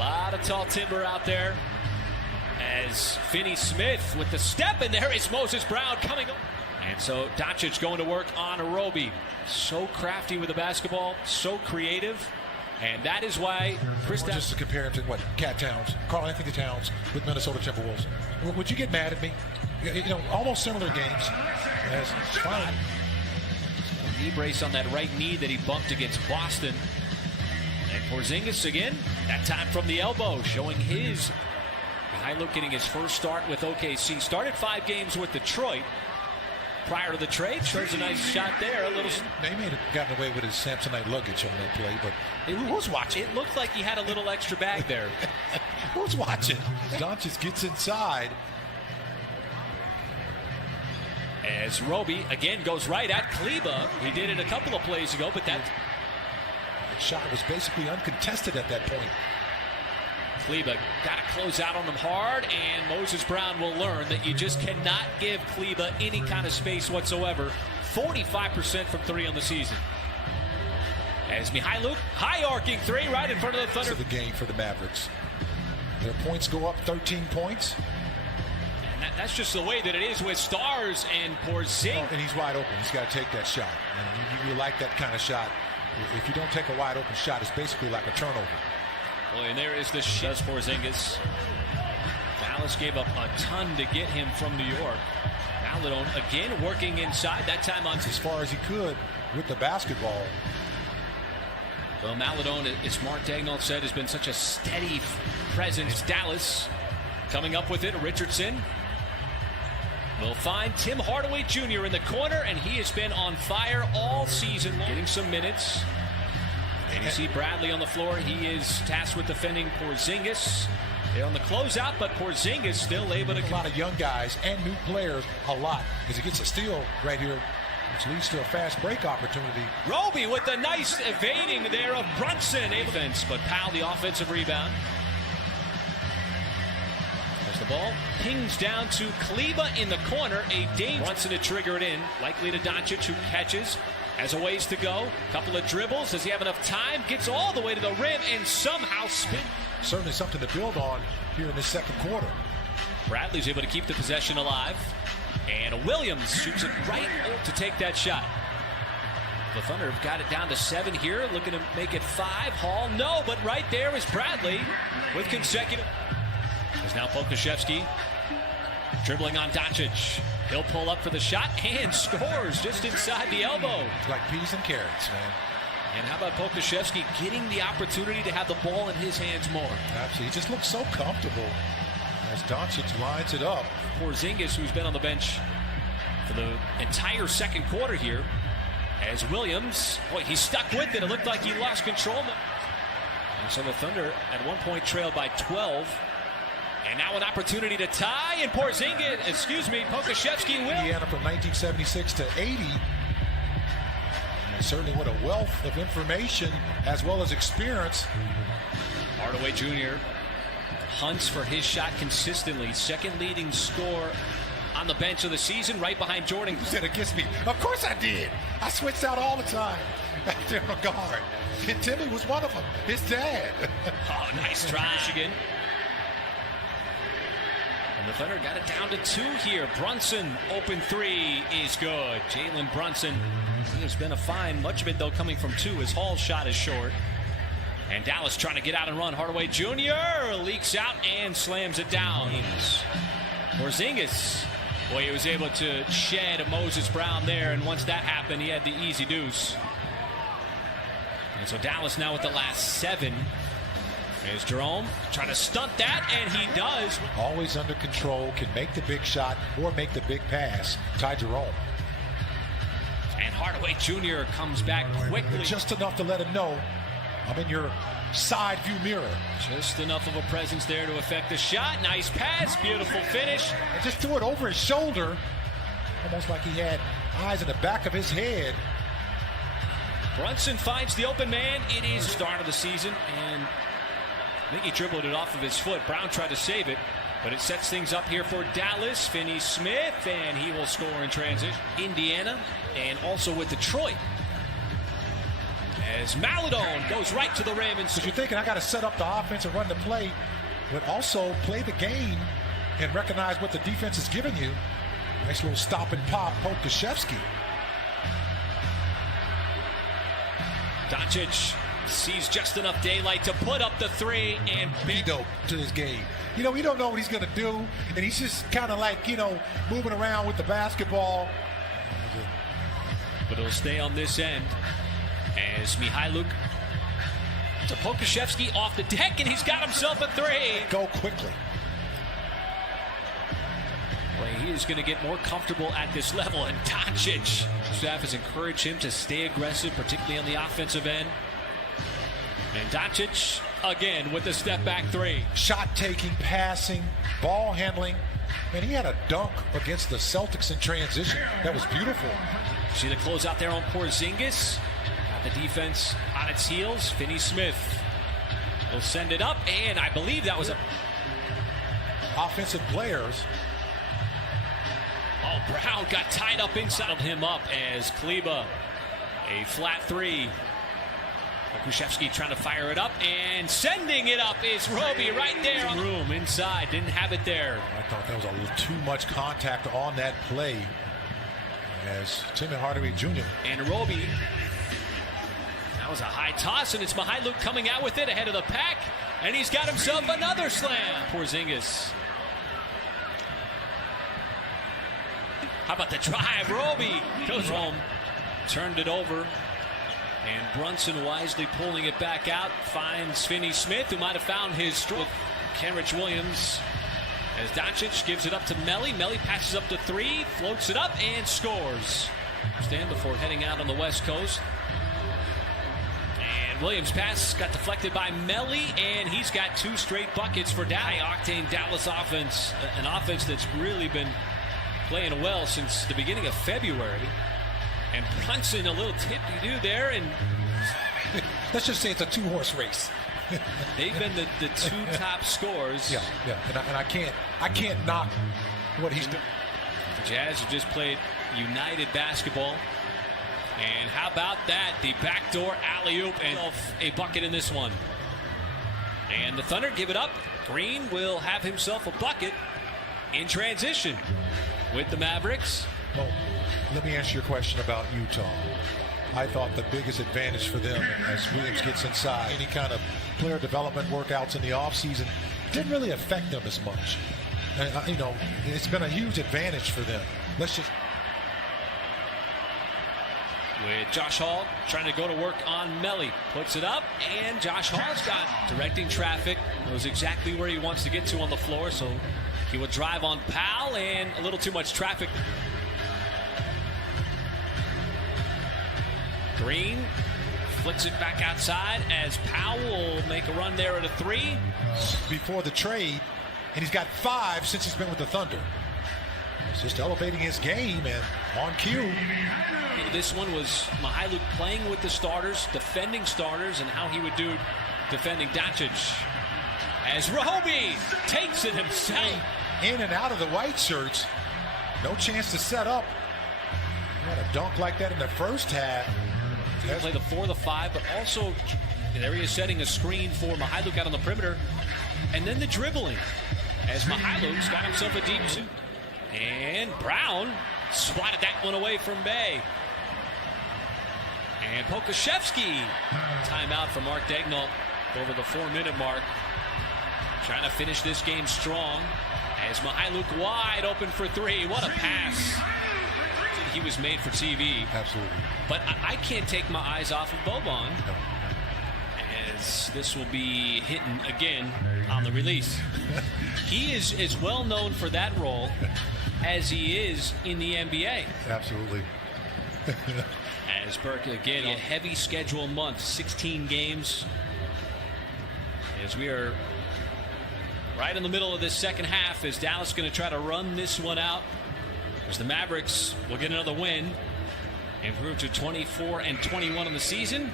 lot of tall timber out there as Finney Smith with the step, and there is Moses Brown coming up. And so Doncic going to work on Roby. So crafty with the basketball, so creative. And that is why Chris Just to compare him to what? Cat Towns, Karl Anthony Towns with Minnesota Timberwolves. Would you get mad at me? You know, almost similar games. Yes, fine. Knee brace on that right knee that he bumped against Boston. And Porzingis again, that time from the elbow, showing his Mykhailiuk getting his first start with OKC. Started 5 games with Detroit. Prior to the trade, shows a nice shot there. They may have gotten away with his Samsonite luggage on that play, but who's watching? It looked like he had a little extra bag there. Who's watching? Doncic gets inside. As Roby again goes right at Kleber. He did it a couple of plays ago, but that shot was basically uncontested at that point. Kleber got to close out on them hard, and Moses Brown will learn that you just cannot give Kleber any kind of space whatsoever. 45% from 3 on the season. As Mykhailiuk, high arcing 3 right in front of the Thunder. The game for the Mavericks. Their points go up 13 points. And that's just the way that it is with stars and Porzingis. And he's wide open. He's got to take that shot. And you like that kind of shot. If you don't take a wide open shot, it's basically like a turnover. Well, and there is the shot. Porzingis. Dallas gave up a ton to get him from New York. Maledon again working inside, that time on as far as he could with the basketball. Well, Maledon, as Mark Daigneault said, has been such a steady presence. Dallas coming up with it. Richardson will find Tim Hardaway Jr. in the corner, and he has been on fire all season long. Getting some minutes. And you see Bradley on the floor. He is tasked with defending Porzingis. They're on the closeout, but Porzingis still able to. A lot of young guys and new players, a lot. As he gets a steal right here, which leads to a fast break opportunity. Roby with the nice evading there of Brunson. Defense, but Powell the offensive rebound. As the ball pings down to Kleber in the corner. A danger. Brunson to trigger it in. Likely to Doncic, who catches. Has a ways to go. Couple of dribbles. Does he have enough time? Gets all the way to the rim and somehow spin. Certainly something to build on here in the second quarter. Bradley's able to keep the possession alive. And Williams shoots it right to take that shot. The Thunder have got it down to 7 here. Looking to make it 5. Hall, no, but right there is Bradley with consecutive. There's now Pokusevski dribbling on Doncic. He'll pull up for the shot and scores just inside the elbow. It's like peas and carrots, man. And how about Pokusevski getting the opportunity to have the ball in his hands more? Absolutely. He just looks so comfortable as Doncic lines it up. Porzingis, who's been on the bench for the entire second quarter here, as Williams, boy, he stuck with it. It looked like he lost control. And so the Thunder at one point trailed by 12. And now an opportunity to tie, and Pokusevski will. Indiana from 1976 to 80. And certainly what a wealth of information as well as experience. Hardaway Jr. hunts for his shot consistently. Second leading scorer on the bench of the season, right behind Jordan. You said against me. Of course I did. I switched out all the time back there on guard. And Timmy was one of them, his dad. Oh, nice try. Michigan. And the Thunder got it down to 2 here. Brunson, open 3 is good. Jalen Brunson, he has been a fine. Much of it, though, coming from 2. His Hall shot is short. And Dallas trying to get out and run. Hardaway Jr. leaks out and slams it down. Porzingis, boy, he was able to shed Moses Brown there. And once that happened, he had the easy deuce. And so Dallas now with the last 7. There's Jerome trying to stunt that, and he does. Always under control, can make the big shot or make the big pass. Ty Jerome. And Hardaway Jr. comes back quickly. Just enough to let him know I'm in your side view mirror. Just enough of a presence there to affect the shot. Nice pass, beautiful finish. And just threw it over his shoulder, almost like he had eyes in the back of his head. Brunson finds the open man. It is the start of the season, and I think he dribbled it off of his foot. Brown tried to save it, but it sets things up here for Dallas. Finney Smith, and he will score in transition. Indiana, and also with Detroit. As Maladone goes right to the rim. And Because you're thinking, I got to set up the offense and run the play, but also play the game and recognize what the defense is giving you. Nice little stop and pop, Pokusevski. Doncic sees just enough daylight to put up the three, and Big dope to this game. You know, we don't know what he's going to do, and he's just kind of like, you know, moving around with the basketball. But it'll stay on this end as Mihailuk to Pokusevski off the deck, and he's got himself a three. Go quickly. Well, he is going to get more comfortable at this level, and Doncic, staff has encouraged him to stay aggressive, particularly on the offensive end. And Doncic again with the step back three. Shot taking, passing, ball handling. Man, he had a dunk against the Celtics in transition. That was beautiful. See the close out there on Porzingis. Got the defense on its heels. Finney-Smith will send it up, and I believe that was a offensive players. Oh, Brown got tied up inside of him up as Kleba, a flat three. Pokusevski trying to fire it up, and sending it up is Roby right there on the room inside. Didn't have it there. I thought that was a little too much contact on that play as Tim Hardaway Jr. And Roby, that was a high toss, and it's Mihailuk coming out with it ahead of the pack, and he's got himself another slam. Porzingis. How about the drive? Roby goes home, turned it over. And Brunson wisely pulling it back out, finds Finney-Smith, who might have found his stroke. Kenrich Williams, as Doncic gives it up to Melli. Melli passes up to three, floats it up, and scores. Stand before heading out on the West Coast. And Williams' pass got deflected by Melli, and he's got two straight buckets for high-octane Dallas offense, an offense that's really been playing well since the beginning of February. And Brunson, a little tip-de-doo there, and let's just say it's a two-horse race. They've been the two top scorers. Yeah, and I can't knock what he's doing. The Jazz have just played united basketball, and how about that? The backdoor alley-oop and a bucket in this one. And the Thunder give it up. Green will have himself a bucket in transition with the Mavericks. Well, let me answer your question about Utah. I thought the biggest advantage for them as Williams gets inside, any kind of player development workouts in the offseason didn't really affect them as much. And, you know, it's been a huge advantage for them. Let's just. With Josh Hall trying to go to work on Melli. Puts it up, and Josh Hall's got directing traffic. Knows exactly where he wants to get to on the floor, so he will drive on Powell, and a little too much traffic. Green flicks it back outside as Powell will make a run there at a three. Before the trade, and he's got 5 since he's been with the Thunder. He's just elevating his game and on cue. This one was Mihailuk playing with the starters, defending starters, and how he would do defending Doncic. As Roby takes it himself. In and out of the white shirts. No chance to set up. He had a dunk like that in the first half. He's going to play the 4, the 5, but also there he is setting a screen for Mihailuk out on the perimeter. And then the dribbling as Mihailuk's got himself a deep two. And Brown swatted that one away from Bay. And Pokusevski, timeout for Mark Daigneault over the 4-minute mark. Trying to finish this game strong as Mihailuk wide open for three. What a pass. He was made for TV. Absolutely. But I can't take my eyes off of Boban. No. As this will be hitting again on the release. He is as well known for that role as he is in the NBA. Absolutely. As Burke, again, a heavy schedule month, 16 games. As we are right in the middle of this second half, as Dallas going to try to run this one out. As the Mavericks will get another win, improve to 24-21 in the season.